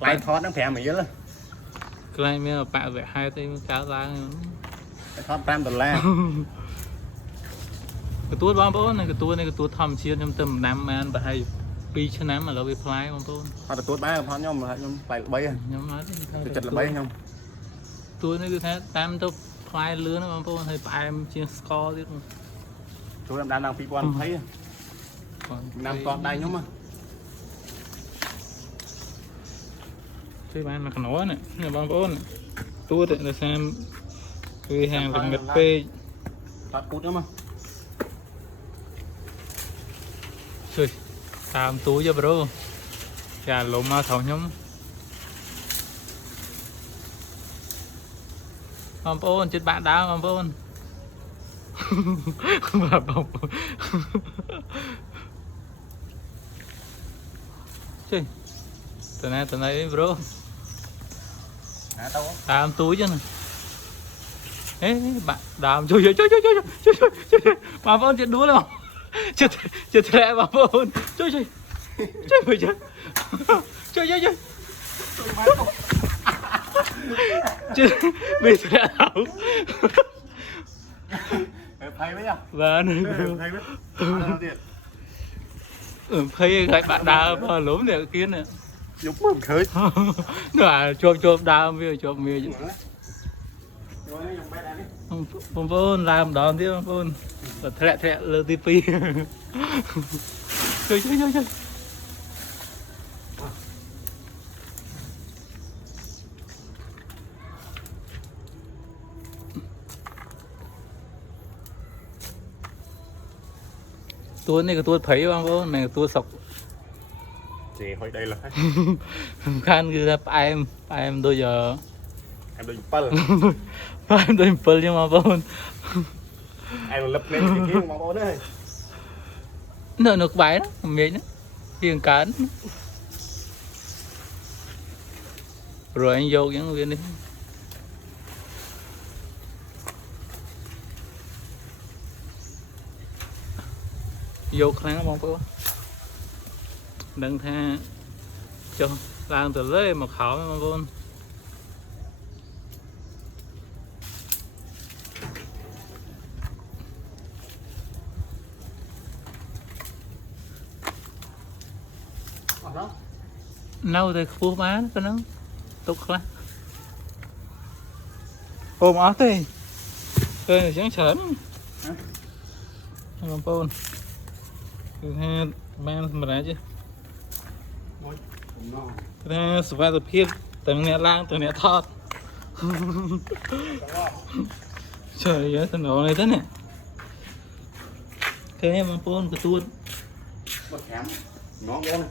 Lại thoát nó phèm mày dưới lên. Cái này bạn vẽ hai tay cáo ra Thoát $5. cái túi bom bố này cái túi thầm chia trong tầm 5 man và hay pi cho nắm mà lâu bị fly bom bố Hoặc là túi bán thoát nhóm là nhóm phải bấy nhóm nói chật là bấy không túi này cứ thế tam tôi fly lứa nó bom bố hay phải em chia score tiếp túi làm đàn đang phi quan thấy năm con đây nhóm mà cái bàn mà nó này là bom bố này túi là xem cái hàng là ngật phê thoát cút nữa mà Trời, tam túi cho bro chà lộn mà thầu nhóm bom bố chết bạn đá bom bố mà bom Trời, từ này bro tam túi chứ nè ê bạn đàm chơi mà bom chết đúa đâu chết lẹ mà bom chơi phải chơi chơi bị lẹ đâu thấy mấy à vâng thấy gạch bạn đá mà lốm để kiến nè lúc mà khơi nó chôm đá chôm mì bom bom làm đòn tiếp bom thẹ lơ tivi chơi tôi này cái tôi thấy bom này tôi sọc chị hồi đây là khan cứ em đôi giờ em đừng pal em đôi pal nhưng mà bom em lập lên cái kia mà bom đấy nợ nước bài đó miếng đó tiền cán rồi anh vô những viên đi vô khả năng bông bố đừng tha cho làm từ lấy một khảo mà vốn nâu thì phú bán cái nó tục lắm ôm áo thế đây là sáng sớm làm phôn thứ hai mang mà ra chứ thứ hai sự va tập hiệp từ nhà lang từ nhà thọt trời ơi thằng nổ này thế này thế mà phôn của tuôn ngon ngon